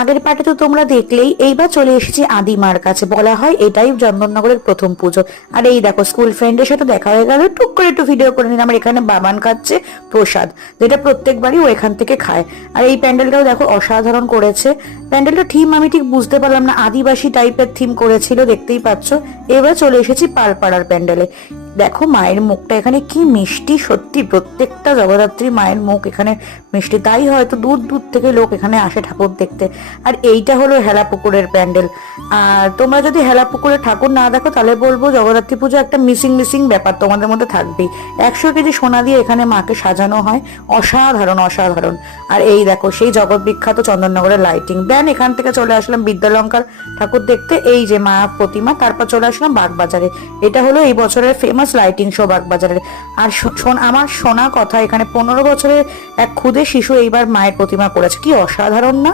আগের পার্টে তো তোমরা দেখলেই, এইবার চলে এসেছি আদিমার কাছে। বলা হয় এটাই চন্দননগরের প্রথম পুজো। আর এই দেখো স্কুল ফ্রেন্ডের সাথে দেখা হয়ে গেল, টুক করে একটু ভিডিও করে নিলাম। আর এখানে বাবান খাচ্ছে প্রসাদ, যেটা প্রত্যেকবারই ও এখান থেকে খায়। আর এই প্যান্ডেলটাও দেখো অসাধারণ করেছে। প্যান্ডেলটা থিম আমি ঠিক বুঝতে পারলাম না, আদিবাসী টাইপের থিম করেছিল, দেখতেই পাচ্ছ। এবার চলে এসেছি পালপাড়ার প্যান্ডেলে। দেখো মায়ের মুখটা এখানে কি মিষ্টি, সত্যি প্রত্যেকটা জগদ্ধাত্রী মায়ের মুখ এখানে মিষ্টি, তাই হয়তো দূর দূর থেকে লোক এখানে আসে ঠাকুর দেখতে। আর এইটা হলো হেলাপুকুরের প্যান্ডেল। আর তোমরা যদি হেলাপুকুরের ঠাকুর না দেখো তাহলে বলবো জগদ্ধাত্রী পুজো একটা মিসিং ব্যাপার তোমাদের মধ্যে থাকবেই। 100 কেজি সোনা দিয়ে এখানে মাকে সাজানো হয়, অসাধারণ অসাধারণ। আর এই দেখো সেই জগৎ বিখ্যাত চন্দননগরের লাইটিং। দেন এখান থেকে চলে আসলাম বিদ্যালঙ্কার ঠাকুর দেখতে, এই যে মা প্রতিমা। তারপর চলে আসলাম বাগবাজারে, এটা হলো এই বছরের ফেমাস লাইটিং শো বাগবাজারের। আর আমার শোনা কথা, এখানে 15 বছরের এক ক্ষুদে শিশু এইবার মায়ের প্রতিমা করেছে, কি অসাধারণ না?